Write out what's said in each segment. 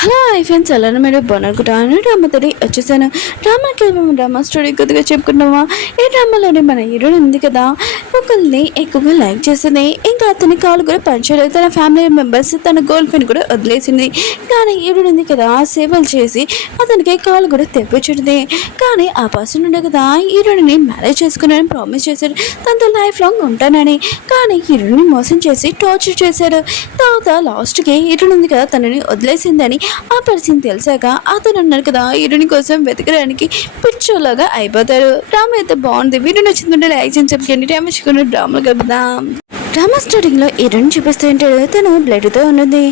Hello friends ఎలా మీరు బాగున్నాను డ్రామాతో వచ్చేసాను. డ్రామా స్టోరీ కొద్దిగా చెప్పుకున్నావా? ఈ డ్రామాలోనే మన హీరోయిన్ ఉంది కదా, ఒకరిని ఎక్కువగా లైక్ చేసింది. ఇంకా అతని కాలు కూడా పంచలేదు. తన ఫ్యామిలీ మెంబర్స్ తన గర్ల్ ఫ్రెండ్ కూడా వదిలేసింది. కానీ హీరోయిన్ ఉంది కదా, సేవలు చేసి అతనికి కాలు కూడా తెప్పించింది. కానీ ఆ పర్సన్ ఉండే కదా హీరోయిన్ని మ్యారేజ్ చేసుకున్నానని ప్రామిస్ చేశాడు, తనతో లైఫ్ లాంగ్ ఉంటానని. కానీ హీరోయిన్ని మోసం చేసి టార్చర్ చేశాడు. తర్వాత లాస్ట్కి హీరోయిన్ ఉంది కదా తనని వదిలేసిందని ఆ పరిస్థితి తెలిసాక అతను అన్నాడు కదా హీరోయిన్ కోసం వెతకడానికి పిచ్చోలాగా అయిపోతాడు. డ్రామా అయితే బాగుంది. వీడియో నచ్చిందంటే లైక్ చేసి చెప్పండి. డ్రామాలు కలుపుదాం. డ్రామా స్టార్టింగ్లో హీరోయిన్ చూపిస్తూ ఉంటాడు. తను బ్లడ్తో ఉన్నది.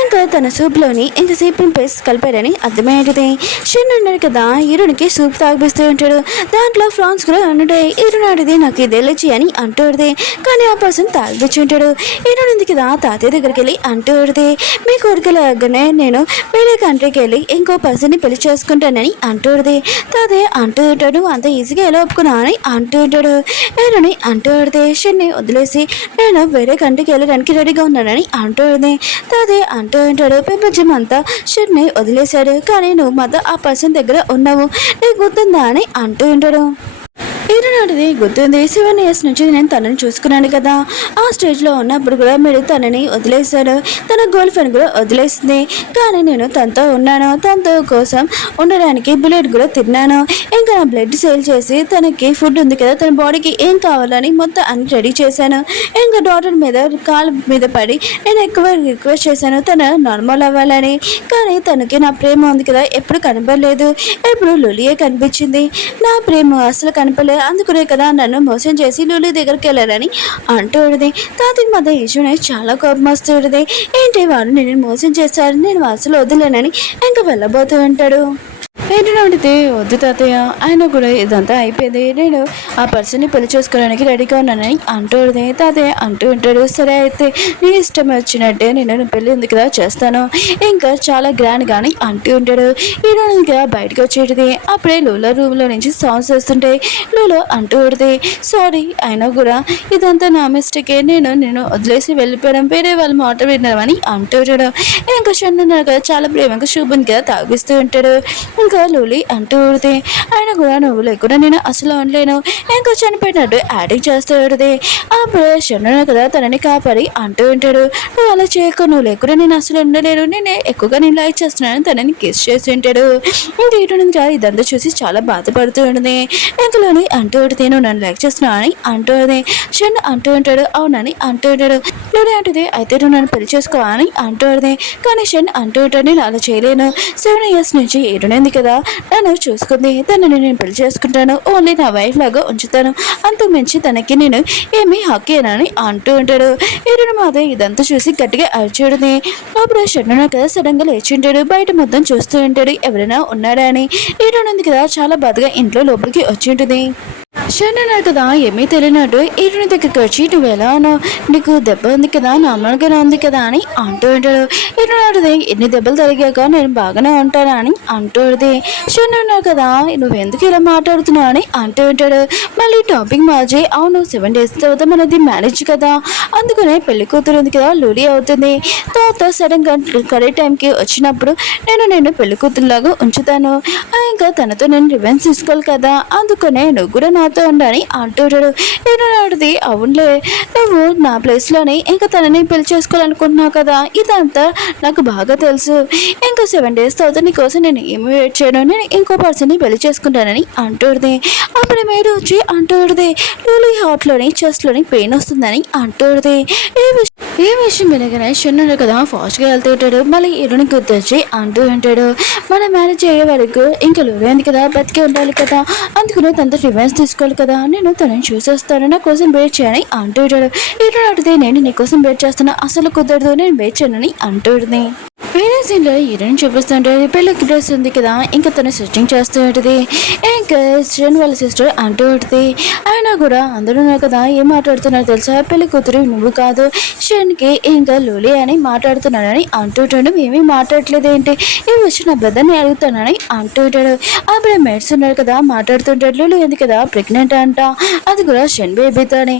ఇంకా తన సూప్లోని ఇంకా సీపిన్ పేస్ట్ కలిపారని అర్థమయ్యేది. షెన్ అన్నాడు కదా హీరోయిన్కి సూప్ తాగిపిస్తూ ఉంటాడు. దాంట్లో ఫ్రాన్స్ కూడా అన్నాడు. హీరోయిన్ ఆడిది నాకు ఇదేలొచ్చి అని అంటూడిది. కానీ ఆ పర్సన్ తాగిపించి ఉంటాడు. హీరోయిన్ ఉంది కదా తాతయ్య దగ్గరికి వెళ్ళి అంటూడిది, మీ కొడుకులాగానే నేను వేరే కంట్రీకి వెళ్ళి ఇంకో పర్సన్ని పెళ్లి చేసుకుంటానని అంటూడిది. తాతయ్య అంటూ ఉంటాడు, అంత ఈజీగా ఎలా ఒప్పుకున్నా అని అంటూ ఉంటాడు. హీరోని అంటూడిది. షెన్ని వదిలేసి నేను వేరే కంట్రీకి వెళ్ళడానికి రెడీగా ఉన్నానని అంటూడిది. తాతయ్య అంటూ ఉంటాడు, ప్రపంచం అంతా షెడ్ని వదిలేశాడు, కానీ నువ్వు మాత్రం ఆ పర్సన్ దగ్గర ఉన్నావు, నీకు గుర్తుందా అని అంటూ ఉంటాడు. ఈనాటిది గుర్తుంది. 7 years నుంచి నేను తనని చూసుకున్నాను కదా, ఆ స్టేజ్లో ఉన్నప్పుడు కూడా మీరు తనని వదిలేశాడు, తన గర్ల్ ఫ్రెండ్ కూడా వదిలేసింది. కానీ నేను తనతో ఉన్నాను, తనతో కోసం ఉండడానికి బుల్లెట్ కూడా తిన్నాను. ఇంకా నా బ్లడ్ సేల్ చేసి తనకి ఫుడ్ ఉంది కదా, తన బాడీకి ఏం కావాలని మొత్తం అన్ని రెడీ చేశాను. ఇంకా డాక్టర్ మీద కాలు మీద పడి నేను ఎక్కువ రిక్వెస్ట్ చేశాను తను నార్మల్ అవ్వాలని. కానీ తనకి నా ప్రేమ ఉంది కదా ఎప్పుడు కనపడలేదు, ఎప్పుడు లొలియే కనిపించింది. నా ప్రేమ అసలు కనపడలేదు, అందుకునే కదా నన్ను మోసం చేసి లూలి దగ్గరికి వెళ్ళారని అంటూడిది. తాతకి మధ్య ఇష్యూనే చాలా కోపం వస్తుండేది. ఏంటి వాడు నేను మోసం చేశారు, నేను అసలు వదిలేనని ఇంకా వెళ్ళబోతూ ఉంటాడు. ఏంటంటే వద్దు తాతయ్య, ఆయన కూడా ఇదంతా అయిపోయింది, నేను ఆ పర్సన్ని పెళ్లి చేసుకోవడానికి రెడీగా ఉన్నానని అంటూడిది. తాతయ్య అంటూ ఉంటాడు, సరే అయితే నీ ఇష్టం వచ్చినట్టే నేను పెళ్ళి ఉంది కదా చేస్తాను, ఇంకా చాలా గ్రాండ్ కానీ అంటూ ఉంటాడు. ఈరోజు ఇంకా బయటకు వచ్చేటిది. అప్పుడే లూలో రూమ్లో నుంచి సాంగ్స్ వస్తుంటాయి. లూలో అంటూ ఉంటుంది, సారీ అయినా కూడా ఇదంతా నా మిస్టేకే, నేను వదిలేసి వెళ్ళిపోయాను, వేరే వాళ్ళు మాట విన్నామని అంటూ ఉంటాడు. ఇంకా చందన్నారు కదా చాలా ప్రేమగా శుభన్ కదా తాగిస్తూ ఉంటాడు. ఇంకా లూలి అంటూ ఉడితే, ఆయన కూడా నువ్వు లేకుండా నేను అసలు అనలేను, ఇంకా చనిపోయినట్టు యాక్టింగ్ చేస్తూ ఉడితే. అప్పుడు చంద్రుడు కదా తనని కాపాడి అంటూ ఉంటాడు, నువ్వు అలా చేయకు, నువ్వు లేకుండా నేను అసలు ఉండలేను, నేనే ఎక్కువగా నేను లైక్ చేస్తున్నాను తనని కిస్ చేసి ఉంటాడు. ఇంకా ఇటు ఇదంతా చూసి చాలా బాధపడుతూ ఉంటుంది. ఇంకా లోని అంటూ ఉడితే నువ్వు నన్ను లైక్ చేస్తున్నావు అని అంటూ ఉంది. చంద్ర అంటూ ఉంటాడు, అవునని అంటూ ఉంటాడు. లోని అంటుంది, అయితే నువ్వు నన్ను పెళ్లి చేసుకోవాలని అంటూ ఉంటుంది. కానీ చంద్ర అంటూ ఉంటాడు, నేను అలా చేయలేను, 7 years నుంచి ఏడునేంది కదా నన్ను చూసుకుంది, తనని నేను పెళ్లి చేసుకుంటాను, ఓన్లీ నా వైఫ్ లాగా ఉంచుతాను, అంతకు మించి తనకి నేను ఏమీ హక్కేనని అంటూ ఉంటాడు. ఈరోజు మాదే ఇదంతా చూసి గట్టిగా అరిచేడుది. అప్పుడు షన్ను కదా సడన్ గా లేచి ఉంటాడు. బయట మొత్తం చూస్తూ ఉంటాడు ఎవరైనా ఉన్నాడా అని. ఈరోజు ఉంది కదా చాలా బాధగా ఇంట్లో లోపలికి వచ్చి ఉంటుంది. షన్ అన్నాడు కదా ఏమీ తెలియనట్టు ఈరోజు దగ్గరికి వచ్చి నువ్వు ఎలా ఉన్నావు, నీకు దెబ్బ ఉంది కదా నార్మల్గానే ఉంది కదా అని అంటూ ఉంటాడు. ఈరోజు ఎన్ని దెబ్బలు తగిలాక నేను బాగానే ఉంటానా అని అంటూ ఉంటుంది. షన్ అన్నాడు కదా నువ్వు ఎందుకు ఇలా మాట్లాడుతున్నావు అని అంటూ ఉంటాడు. మళ్ళీ టాపిక్ మార్చి, అవును 7 days తర్వాత మనది మ్యారేజ్ కదా, అందుకనే పెళ్లి కూతురు ఉంది కదా లూలి అవుతుంది, తర్వాత సడన్ గా కరెక్ట్ టైంకి వచ్చినప్పుడు నేను పెళ్లి కూతురులాగా ఉంచుతాను, ఇంకా తనతో నేను రివెన్స్ తీసుకోవాలి కదా, అందుకనే నువ్వు కూడా నాతో ఉండని అంటుంటాడు. ఏనాడిది అవునులే, నువ్వు నా ప్లేస్లోనే ఇంకా తనని పెళ్లి చేసుకోవాలనుకుంటున్నావు కదా, ఇదంతా నాకు బాగా తెలుసు, ఇంకా 7 days తర్వాత నీకోసం నేను ఏమి వెయిట్ చేయను, నేను ఇంకో పర్సన్ని పెళ్లి చేసుకుంటానని అంటుంది. అప్పుడు మీరు వచ్చి అంటుంది లూలి హార్ట్లోని చెస్ట్లోని పెయిన్ వస్తుందని అంటుంది. ఏ విషయం వినగానే చిన్నాడు కదా ఫాస్ట్గా వెళ్తూ ఉంటాడు. మళ్ళీ ఇరుని గుర్తొచ్చి అంటూ ఉంటాడు, మన మ్యారేజ్ అయ్యే వరకు ఇంకా లూలి ఉంది కదా బతికే ఉండాలి కదా, అందుకని తనతో రివెన్స్ తీసుకోవాలి కదా, నేను తనని చూసేస్తాను, నా కోసం వెయిట్ చేయని అంటూ ఉంటాడు. ఇరుని అడిగితే నేను నీకోసం వెయిట్ చేస్తాను, అసలు కుదరదు, నేను వెయిట్ చేయనని అంటుంది. వేరే సీన్లో హీరోయిన్ చూపిస్తుంటుంది. పెళ్ళికి డ్రెస్ ఉంది కదా, ఇంకా తను సెర్చింగ్ చేస్తూ ఉంటుంది. ఇంకా శ్రేణ్ వాళ్ళ సిస్టర్ అంటూ ఉంటుంది, అయినా కూడా అందరూ కదా ఏం మాట్లాడుతున్నారు తెలుసా, పెళ్లి కూతురు నువ్వు కాదు, శ్రేణ్కి ఇంకా లూలి అని మాట్లాడుతున్నానని అంటుంటాడు. ఏమీ మాట్లాడలేదు ఏంటి, ఈ విషయం నా బ్రదర్ని అడుగుతానని అంటుంటాడు. అప్పుడే మెడ్స్ ఉన్నారు కదా మాట్లాడుతుంటాడు. లూలి ఉంది కదా ప్రెగ్నెంట్ అంట, అది కూడా శ్రేణ్ బేబీతో అని.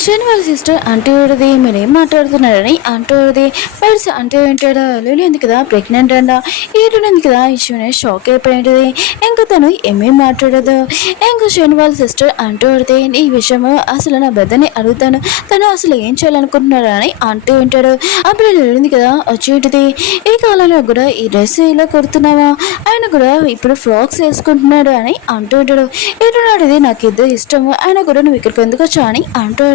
శని వాళ్ళ సిస్టర్ అంటూ ఉంటుంది, మీరేం మాట్లాడుతున్నారని అంటూ ఉంటుంది. పెర్స్ అంటూ ఉంటాడు, లిలీ ఉంది కదా ప్రెగ్నెంట్ అంట, ఈరోజు ఉంది కదా ఇష్యూనే షాక్ అయిపోయింది. ఇంకా తను ఏమేం మాట్లాడదు. ఇంకా శని వాళ్ళ సిస్టర్ అంటూ ఉంటుంది, ఈ విషయం అసలు నా పెద్దని అడుగుతాను, తను అసలు ఏం చేయాలనుకుంటున్నారా అని అంటూ ఉంటాడు. అప్పుడు లిలీ ఉంది కదా వచ్చి ఉంటుంది, ఈ కాలంలో కూడా ఈ డ్రెస్ ఇలా కొడుతున్నావా, ఆయన కూడా ఇప్పుడు ఫ్రాక్స్ వేసుకుంటున్నాడు అని అంటూ ఉంటాడు. ఈరోజు నాకు ఇద్దరు ఇష్టము, ఆయన కూడా నువ్వు ఇక్కడికి ఎందుకు వచ్చా అని అంటూ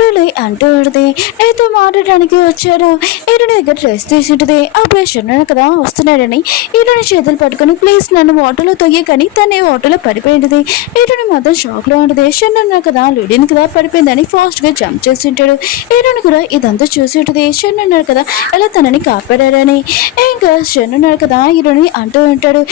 లూలి అంటూ ఉంటుంది, నీతో మాట్లాడడానికి వచ్చాడు, ఈరోజు దగ్గర డ్రెస్ తీసుంటుంది. అప్పుడే షర్ణ కదా వస్తున్నాడని ఈరోజు చేతులు పట్టుకొని ప్లీజ్ నన్ను వాటర్లో తొయ్యకని తను వాటర్లో పడిపోయింది. ఈరోజు మాత్రం షాక్ లో ఉంటుంది. షర్ణ కదా లూడిని కదా పడిపోయిందని ఫాస్ట్ గా జంప్ చేసి ఉంటాడు. ఈరోజు కూడా ఇదంతా చూసి ఉంటుంది. షర్ణ కదా ఎలా తనని కాపాడారని. ఇంకా షర్ణ కదా ఈరోజు అంటూ ఉంటాడు,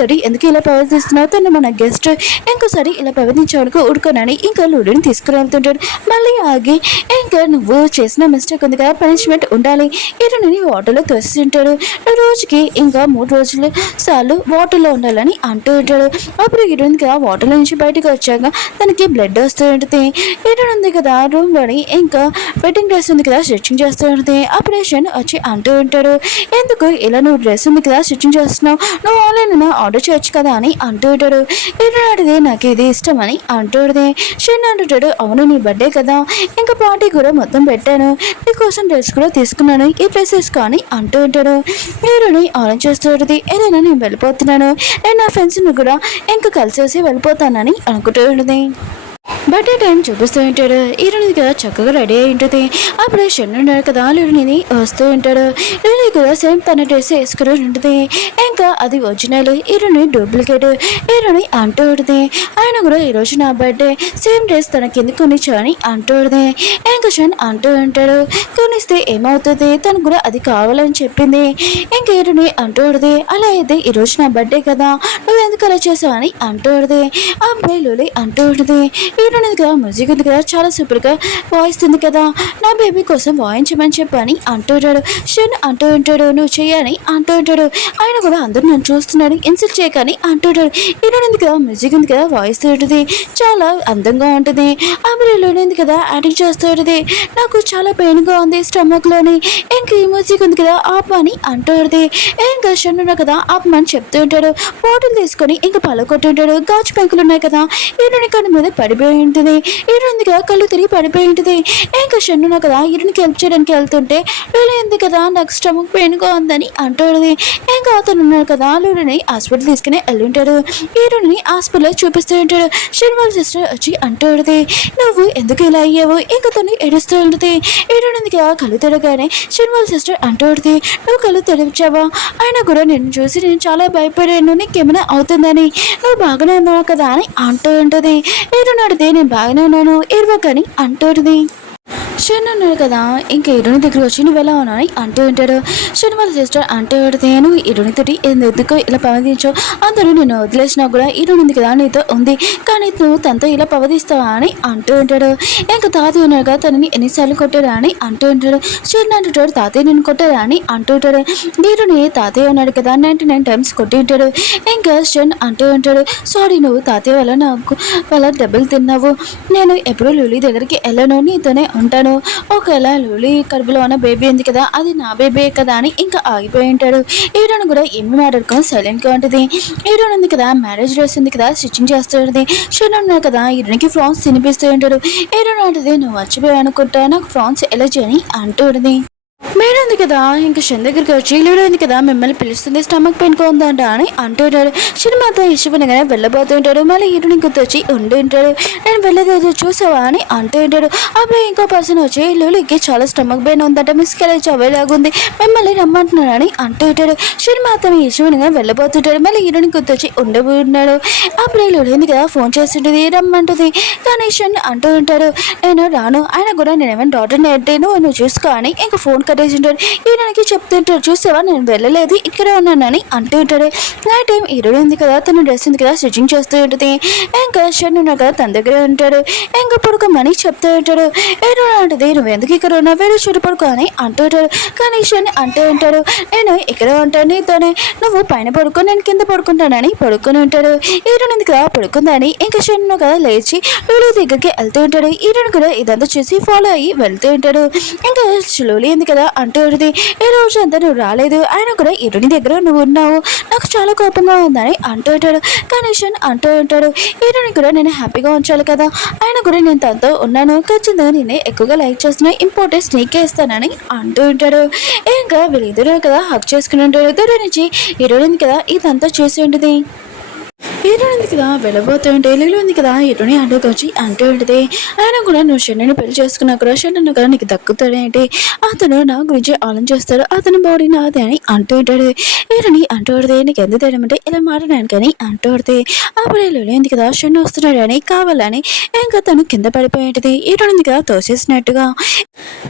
లూడి ఎందుకు ఇలా ప్రవర్తిస్తున్నావు, తను మన గెస్ట్, ఇంకోసారి ఇలా ప్రవర్తించడానికి ఊడుకోనని ఇంకా లూడిని తీసుకువెళ్తుంటాడు. మళ్ళీ ఆగి ఇంకా నువ్వు చేసిన మిస్టేక్ ఉంది కదా, పనిష్మెంట్ ఉండాలి, ఈరోజు వాటర్లో తోస్తుంటాడు, రోజుకి ఇంకా 3 రోజులు సార్లు వాటర్లో ఉండాలని అంటూ ఉంటాడు. అప్పుడు ఈరోజు కదా వాటర్లో నుంచి బయటకు వచ్చాక తనకి బ్లడ్ వస్తూ ఉంటుంది. ఈరోజు ఉంది కదా రూమ్లోని ఇంకా వెడ్డింగ్ డ్రెస్ ఉంది కదా స్టిచ్చింగ్ చేస్తూ ఉంటుంది. ఆపరేషన్ వచ్చి అంటూ ఉంటాడు, ఎందుకు ఇలా నువ్వు డ్రెస్ ఉంది కదా స్టిచ్చింగ్ చేస్తున్నావు, నువ్వు ఆన్లైన్ ఆర్డర్ చేయొచ్చు కదా అని అంటూ ఉంటాడు. ఈరోజు నాకు ఇది ఇష్టం అని అంటూ ఉంటుంది. షెన్ అంటుంటాడు, అవును నీ బర్త్డే కదా, ఇంకా పార్టీ కూడా మొత్తం పెట్టాను, నీకోసం డ్రెస్ కూడా తీసుకున్నాను, ఈ డ్రెస్సెస్ కానీ అంటూ ఉంటాడు. హీరోని ఆలోచిస్తూ ఉంటుంది, ఏదైనా నేను వెళ్ళిపోతున్నాను, నేను నా ఫ్రెండ్స్ని కూడా ఇంకా కలిసేసి వెళ్ళిపోతానని అనుకుంటూ ఉంటుంది. బర్త్డే టైం చూపిస్తూ ఉంటాడు. ఈరోజు కదా చక్కగా రెడీ అయి ఉంటుంది. అప్పుడు షెన్ ఉన్నాడు కదా లిలీని వస్తూ ఉంటాడు. లిలీ కూడా సేమ్ తన డ్రెస్ వేసుకుని ఉంటుంది. ఇంకా అది ఒరిజినల్, ఈరోజు డూప్లికేట్ ఈరోజు అంటూ ఉంటుంది. ఆయన కూడా ఈరోజు నా బర్త్డే, సేమ్ డ్రెస్ తన కింద కొనిచ్చు అని అంటూ ఉంటుంది. ఇంకా షెన్ అంటూ ఉంటాడు, కొనిస్తే ఏమవుతుంది, తను కూడా అది కావాలని చెప్పింది. ఇంకా ఈరోజు అంటూ ఉంటుంది, అలా అయితే ఈరోజు నా బర్త్డే కదా, నువ్వు ఎందుకు అలా చేసావు అని అంటూ ఉంటుంది. ఆ అబ్బాయి లిలీ అంటూ ఉంటుంది, ఈరోజు కదా మ్యూజిక్ ఉంది కదా చాలా సూపర్గా వాయిస్తుంది కదా, నా బేబీ కోసం వాయించమని చెప్పని అంటూ ఉంటాడు. షెన్ అంటూ ఉంటాడు, నువ్వు చెయ్యని అంటూ ఉంటాడు. ఆయన కూడా అందరూ నన్ను చూస్తున్నాడు, ఇన్సల్ట్ చేయకని అంటూ ఉంటాడు. ఈరోజు కదా మ్యూజిక్ ఉంది కదా వాయిస్తూ ఉంటుంది, చాలా అందంగా ఉంటుంది. అమరీలో ఉంది కదా యాక్టింగ్ చేస్తూ ఉంటుంది, నాకు చాలా పెయిన్గా ఉంది స్టమక్లోని, ఇంకా ఈ మ్యూజిక్ ఉంది కదా ఆపని అంటూ ఉంటుంది. ఇంకా షెన్ ఉన్నా కదా ఆపమని చెప్తూ ఉంటాడు. బాటిల్ తీసుకొని ఇంకా పలకొట్టుంటాడు. గాజు పెంకులు ఉన్నాయి కదా ఈరోజు కన్ను మీద పడిపోయి ఉంటుంది. ఈరోజుగా కళ్ళు తిరిగి పడిపోయి ఉంటుంది. ఇంకా షన్నున్నా కదా ఈరోజుకి హెల్ప్ చేయడానికి వెళ్తుంటే లూలి ఉంది కదా నాకు స్టమక్ పెయిన్గా ఉందని అంటాడు. ఇంకా అతను ఉన్నాడు కదా లూలిని హాస్పిటల్ తీసుకుని వెళ్ళి ఉంటాడు. ఈరోజుని హాస్పిటల్లో చూపిస్తూ ఉంటాడు. షెన్ వాళ్ళ సిస్టర్ వచ్చి అంటాడు, నువ్వు ఎందుకు ఇలా అయ్యావు, ఇంకా తను ఏడుస్తూ ఉంటుంది. ఈరోజుగా కళ్ళు తెరగానే షెన్ వాళ్ళ సిస్టర్ అంటాడు, నువ్వు కళ్ళు తెరిచావా, అయినా కూడా నిన్ను చూసి నేను చాలా భయపడాను, నీకేమైనా అవుతుందని, నువ్వు బాగానే ఉన్నావు కదా అని అంటూ ఉంటుంది. ఏడున్నాడితే నేను బాగానే ఉన్నాను ఏర్వకని అంటుంది. షెన్ అన్నాడు కదా ఇంకా ఇరుని దగ్గర వచ్చి నువ్వు ఎలా ఉన్నావు అని అంటూ ఉంటాడు. షెన్ వాళ్ళ సిస్టర్ అంటూ పెడితే నువ్వు ఇరునితోటి ఎందుకు ఇలా పవదించావు, అందరూ నేను వదిలేసినా కూడా ఇరుని ఉంది కదా నీతో ఉంది, కానీ నువ్వు తనతో ఇలా పవదిస్తావా అని అంటూ ఉంటాడు. ఇంకా తాతయ్య ఉన్నాడు కదా తనని ఎన్నిసార్లు కొట్టాడా అని అంటూ ఉంటాడు. షెన్ అంటుంటాడు, తాతయ్య నేను కొట్టాడా అని అంటూ ఉంటాడు. ఇరుని తాతయ్య ఉన్నాడు కదా 99 టైమ్స్ కొట్టి ఉంటాడు. ఇంకా షెన్ అంటూ ఉంటాడు, సారీ నువ్వు తాతయ్య వల్ల నాకు వాళ్ళ డబ్బులు తిన్నావు, నేను ఎప్పుడూ లూలి దగ్గరికి వెళ్ళను, నీతోనే ఉంటాను, ఒకవేళ లూలి కడుపులో ఉన్న బేబీ ఉంది కదా అది నా బేబీ కదా అని ఇంకా ఆగిపోయి ఉంటాడు. ఈరోజు కూడా ఏమి మాట్లాడుకొని సైలెంట్గా ఉంటుంది. ఈరోజు ఉంది కదా మ్యారేజ్ డ్రెస్ ఉంది కదా స్టిచ్చింగ్ చేస్తూ ఉంటుంది. షెన్ ఉన్నాడు కదా ఈరోజుకి ఫ్రాన్స్ తినిపిస్తూ ఉంటాడు. ఈరోజు ఉంటుంది, నువ్వు మర్చిపోయావు అనుకుంటా, నాకు ఫ్రాన్స్ ఎలా చేయని అంటూ ఉంటుంది. మేడం ఉంది కదా ఇంకా షెన్ దగ్గరికి వచ్చి లీడర్ ఉంది కదా మిమ్మల్ని పిలుస్తుంది, స్టమక్ పెయిన్గా ఉందంట అని అంటూ ఉంటాడు. షెన్ మాత్రం ఇష్టపడిగానే వెళ్ళబోతూ ఉంటాడు. మళ్ళీ ఈరోజు గుర్తొచ్చి ఉండి ఉంటాడు. నేను వెళ్ళేది చూసావా అని అంటూ ఉంటాడు. అప్పుడు ఇంకో పర్సన్ వచ్చి లూలికి చాలా స్టమక్ పెయిన్ ఉందంట, మిస్కరేజ్ అవేలాగుంది, మిమ్మల్ని రమ్మంటున్నాడు అని అంటూ ఉంటాడు. షెన్ మాత్రం ఇష్టపడిగా వెళ్ళబోతుంటాడు. మళ్ళీ ఈరోజు గుర్తొచ్చి ఉండబోతున్నాడు. అప్పుడు లూలి ఉంది కదా ఫోన్ చేస్తుంటుంది, రమ్మంటుంది. కానీ షెన్ అంటూ ఉంటాడు, నేను రాను, ఆయన కూడా నేనేమైనా డాక్టర్ని అంటే నువ్వు చూసుకో అని ఇంకా ఫోన్ కట్టేసి చెప్పేసి ఉంటాడు. ఈయనకి చెప్తుంటాడు, చూసావా నేను వెళ్ళలేదు ఇక్కడే ఉన్నానని అంటూ ఉంటాడు. ఆ టైం హీరోయిన్ ఉంది కదా, తన డ్రెస్ ఉంది కదా స్టిచ్చింగ్ చేస్తూ ఉంటుంది. ఇంకా షన్ను ఉన్నా కదా తన దగ్గరే ఉంటాడు. ఇంకా పడుకోమని చెప్తూ ఉంటాడు. హీరో అంటది, నువ్వు ఎందుకు ఇక్కడ ఉన్నావు, వేరే చోటు పడుకో అని అంటూ ఉంటాడు. కానీ షన్ అంటూ ఉంటాడు, నేను ఇక్కడే ఉంటాను నీతోనే, నువ్వు పైన పడుకో నేను కింద పడుకుంటానని పడుకొని ఉంటాడు. హీరోయిన్ ఉంది కదా పడుకుందని ఇంకా షన్ను కదా లేచి లూలి దగ్గరికి వెళ్తూ ఉంటాడు. హీరోయిన్ కూడా ఇదంతా చూసి ఫాలో అయ్యి వెళ్తూ ఉంటాడు. ఇంకా లూలి ఉంది కదా అంటూ ఉంటుంది, ఈ రోజు అంతా నువ్వు రాలేదు, ఆయన కూడా హీరోయిన్ దగ్గర నువ్వు ఉన్నావు, నాకు చాలా కోపంగా ఉందని అంటూ ఉంటాడు. కానీ షన్ అంటూ ఉంటాడు, హీరోయిన్ కూడా నేను హ్యాపీగా ఉంచాలి కదా, ఆయన కూడా నేను తనతో ఉన్నాను, ఖచ్చితంగా నేనే ఎక్కువగా లైక్ చేస్తున్నా, ఇంపార్టెన్స్ నీకే ఇస్తానని అంటూ ఉంటాడు. ఇంకా వీళ్ళిద్దరూ కదా హక్ చేసుకుని ఉంటాడు. దూరం నుంచి హీరోయిన్ కదా ఇదంతా చేసి ఉంటుంది. హీరోయిన్ ఉంది కదా వెళ్ళబోతూ ఉంటే లీలో ఉంది కదా హీరోని అడ్డుకొచ్చి అంటూ ఉంటుంది, ఆయన కూడా నువ్వు షెన్నని పెళ్లి చేసుకున్నా కూడా షెన్నను కదా నీకు దక్కుతాడేంటి, అతను నా గురించి ఆలోచిస్తాడు, అతని బాడీ నాదే అని అంటూ ఉంటాడు. హీరోని అంటూ ఉంటుంది, నీకు ఎంత తేడమంటే ఇలా మాట్లాడాను కానీ అంటూ ఉంటుంది. అప్పుడు లీలో ఉంది కదా షెన్ను వస్తున్నాడు అని కావాలని ఇంకా తను కింద పడిపోయి ఉంటుంది. హీరోయిన్ ఉంది కదా తోసేసినట్టుగా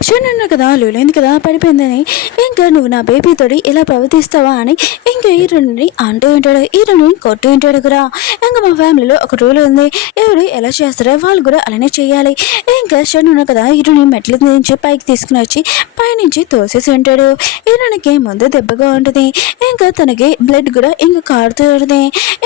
షెన్ను కదా లీలో ఉంది కదా పడిపోయిందని, ఇంకా నువ్వు నా బేబీతోటి ఇలా ప్రవర్తిస్తావా అని ఇంకా హీరోని అంటూ ఉంటాడు. హీరోని కొట్టు ఉంటాడు కూడా. ఇంకా మా ఫ్యామిలీలో ఒక రూల్ ఉంది, ఎవరు ఎలా చేస్తారో వాళ్ళు కూడా అలానే చేయాలి. ఇంకా షన్ను కదా హీరోని మెట్ల నుంచి పైకి తీసుకుని వచ్చి పైనుంచి తోసేసి ఉంటాడు. హీరోనికి ముందు దెబ్బగా ఉంటుంది. ఇంకా తనకి బ్లడ్ కూడా ఇంకా కారుతూ ఉంటుంది.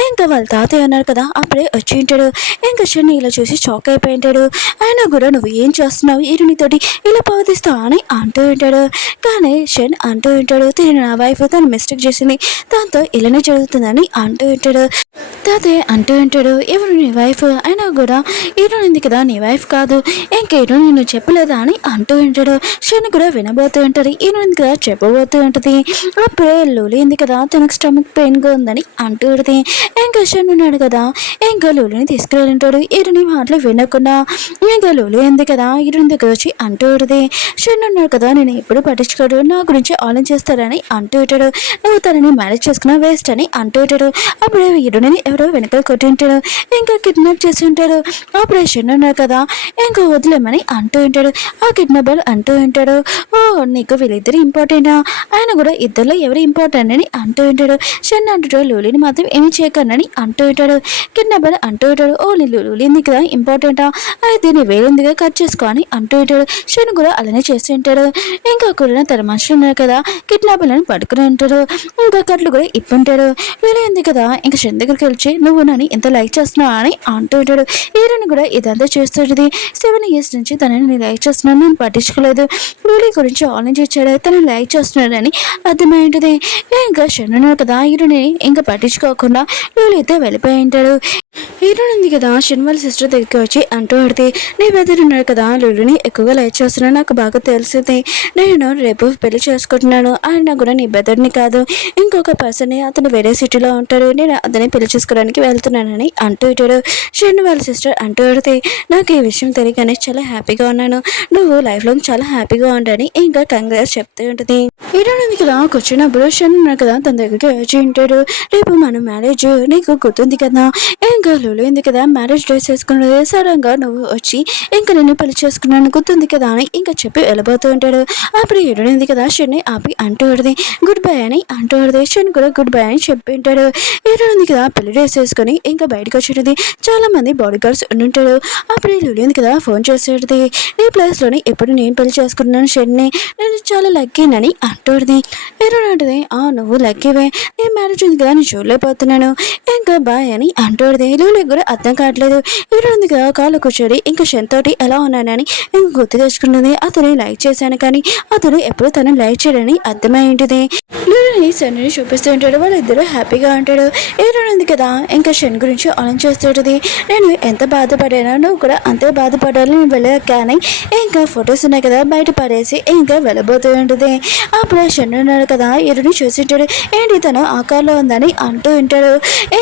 ఇంకా వాళ్ళ తాతయ్య అన్నారు కదా అప్పుడే వచ్చి ఉంటాడు. ఇంకా షన్ను ఇలా చూసి షాక్ అయిపోయి ఉంటాడు. అయినా కూడా నువ్వు ఏం చేస్తున్నావు హీరోనితోటి ఇలా ప్రవర్తిస్తావు అని అంటూ ఉంటాడు. కానీ షన్ అంటూ ఉంటాడు, తిరిగి నా వైఫ్ తను మిస్టేక్ చేసింది, దాంతో ఇలానే జరుగుతుందని అంటూ ఉంటాడు. తాతయ్య అంటూ ఉంటాడు, ఎవరు నీ వైఫ్, అయినా కూడా హీరోయిన్ ఉంది కదా నీ వైఫ్ కాదు, ఇంకా హీరోయిన్ నిన్ను చెప్పలేదా అని అంటూ ఉంటాడు. షన్ కూడా వినబోతూ ఉంటాడు, హీరోయిన్ కదా చెప్పబోతూ ఉంటుంది. అప్పుడే లూలి ఉంది కదా తనకు స్టమక్ పెయిన్గా ఉందని అంటూ ఉంటుంది. ఇంకా షన్ ఉన్నాడు కదా ఇంకా లూలిని తీసుకువెళ్ళింటాడు. హీరోని మాటలు వినకుండా ఇంకా లూలి ఉంది కదా హీరోయిన్ దగ్గర వచ్చి అంటూ ఉంటుంది, షన్ ఉన్నాడు కదా నేను ఎప్పుడు పట్టించుకోడు, నా గురించి ఆలోచిస్తాడని అంటూ ఉంటాడు. నువ్వు తనని మ్యారేజ్ చేసుకున్నా వేస్ట్ అని అంటూ ఉంటాడు. అప్పుడే హీరోని ఎవరో వెనక కొట్టి ఉంటాడు, ఇంకా కిడ్నాప్ చేసి ఉంటాడు. ఆపరేషన్ ఉన్నారు కదా ఇంకా వదిలేమని అంటూ ఉంటాడు. ఆ కిడ్నాపర్ అంటూ ఉంటాడు, ఓ నీకు వీళ్ళిద్దరు ఇంపార్టెంటా, ఆయన కూడా ఇద్దరిలో ఎవరు ఇంపార్టెంట్ అని అంటూ ఉంటాడు. షన్ అంటాడు, లూలిని మాత్రం ఏమి చేయకనని అంటూ ఉంటాడు. కిడ్నాపర్ అంటూ ఉంటాడు, ఓ నీ లూలింది కదా ఇంపార్టెంటా, అయితే నీ వేలుందిగా కట్ చేసుకో అని అంటూ ఉంటాడు. షన్ కూడా అలానే చేస్తూ ఉంటాడు. ఇంకా కూడా తన మనుషులు ఉన్నారు కదా కిడ్నాపర్లను పట్టుకుని ఉంటాడు. ఇంకా కట్లు కూడా ఇప్పుంటాడు. లూలింది కదా ఇంకా షన్ దగ్గరికి వచ్చి నువ్వు నన్ను ఎంత లైక్ చేస్తున్నావు అని అంటూ ఉంటాడు. హీరోని కూడా ఇదంతా చేస్తుంటుంది. 7 years నుంచి తనని లైక్ చేస్తున్నాను, నేను పట్టించుకోలేదు, లూలి గురించి ఆలోచించాడు, తనని లైక్ చేస్తున్నాడని అర్థమైంటుంది. ఇంకా షన్ను కదా హీరోని ఇంకా పట్టించుకోకుండా లూలి అయితే వెళ్ళిపోయి ఉంటాడు. హీరోయిన్ ఉంది కదా షన్ వాళ్ళ సిస్టర్ దగ్గరికి వచ్చి అంటూ ఆడితే, నీ బెదర్ ఉన్నాడు కదా లూలుని ఎక్కువగా లైక్ చేస్తున్నాను, నాకు బాగా తెలిసింది, నేను రేపు పెళ్లి చేసుకుంటున్నాను, ఆయన కూడా నీ బెదర్ని కాదు ఇంకొక పర్సన్, అతను వేరే సిటీలో ఉంటాడు, నేను అతన్ని పెళ్లి చేసుకోవడానికి వెళ్తున్నానని అంటూ ఇటాడు. షన్ వాళ్ళ సిస్టర్ అంటూ ఆడితే, నాకు ఈ విషయం తెలియగానే చాలా హ్యాపీగా ఉన్నాను, నువ్వు లైఫ్లో చాలా హ్యాపీగా ఉండని ఇంకా కంగ్రాట్స్ చెప్తూ ఉంటుంది. హీరోయిన్ ఉంది కదా కూర్చున్నప్పుడు షన్ ఉన్నాడు కదా తన దగ్గరికి వచ్చి ఉంటాడు, రేపు మన మ్యారేజ్ నీకు గుర్తుంది కదా, ఇంకా లూలు ఉంది కదా మ్యారేజ్ డ్రెస్ వేసుకున్నది, సడన్గా నువ్వు వచ్చి ఇంకా నేను పెళ్లి చేసుకున్నాను గుర్తుంది కదా అని ఇంకా చెప్పి వెళ్ళబోతూ ఉంటాడు. అప్పుడు హీరోయిన్ ఉంది కదా షన్ని ఆపి అంటూ ఉంటుంది, గుడ్ బై అని అంటూ ఉంటుంది. షన్ కూడా గుడ్ బై అని చెప్పి ఉంటాడు. హీరోయిన్ ఉంది కదా పెళ్లి డ్రెస్ వేసుకొని ఇంకా బయటకు వచ్చేది, చాలా మంది బాడీ గార్డ్స్ ఉంటుంటాడు. అప్పుడు లూలు ఉంది కదా ఫోన్ చేసేది, నీ ప్లేస్లోని ఎప్పుడు నేను పెళ్లి చేసుకున్నాను షన్ని, నేను చాలా లక్కీనని అంటుంది. హీరోయిన్ అంటది, నువ్వు లక్కీవే, నేను మ్యారేజ్ ఉంది కదా నేను చూడలేకపోతున్నాను ఇంకా బాయ్ అని అంటుంది. లూలికి కూడా అర్థం కావట్లేదు. హీరోయిన్ ఉంది కదా కాళ్ళు కూర్చొని ఇంకా షన్ తోటి ఎలా ఉన్నానని ఇంకా గుర్తు తెచ్చుకున్నది. అతను లైక్ చేశాను కానీ అతను ఎప్పుడు తను లైక్ చేయడని అర్థమై ఉంటుంది. లూలిని షన్ని చూపిస్తూ ఉంటాడు, వాళ్ళిద్దరూ హ్యాపీగా ఉంటాడు. హీరోయిన్ ఉంది కదా ఇంకా షన్ గురించి ఆలోచిస్తుంటుంది, నేను ఎంత బాధపడానో నువ్వు కూడా అంతే బాధపడాలి, నేను వెళ్ళగానే ఇంకా ఫొటోస్ ఉన్నాయి కదా బయట పడేసి ఇంకా వెళ్ళబోతూ ఉంటుంది. అప్పుడు షన్ ఉన్నాడు కదా హీరోని చూసింటాడు, ఏంటి తను ఆ కార్లో ఉందని అంటూ ఉంటాడు.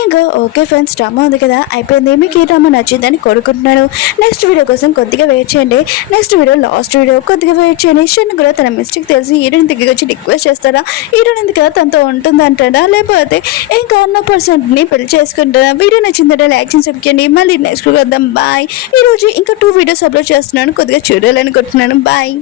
ఇంకా ఓకే ఫ్రెండ్స్ డ్రామా ఉంది కదా అయిపోయింది, మీకు ఈ డ్రామా నచ్చిందని కోరుకుంటున్నాను. నెక్స్ట్ వీడియో కోసం కొద్దిగా వెయిట్ చేయండి, నెక్స్ట్ వీడియో లాస్ట్ వీడియో కొద్దిగా వెయిట్ చేయండి. షన్ కూడా తన మిస్టేక్ తెలిసి హీరోయిన్ దగ్గరికి వచ్చి రిక్వెస్ట్ చేస్తారా, హీరోయిన్ ఎందుకు కదా తనతో ఉంటుందంటాడా, లేకపోతే ఇంకా ఉన్న పర్సన్ని పెళ్లి చేసుకుంటారా. వీడియో నచ్చిందంటే లైక్ చేసి చెప్పండి. మళ్ళీ నెక్స్ట్ వద్దాం, బాయ్. ఈరోజు ఇంకా 2 వీడియోస్ అప్లోడ్ చేస్తున్నాను, కొద్దిగా చూడాలనుకుంటున్నాను, బాయ్.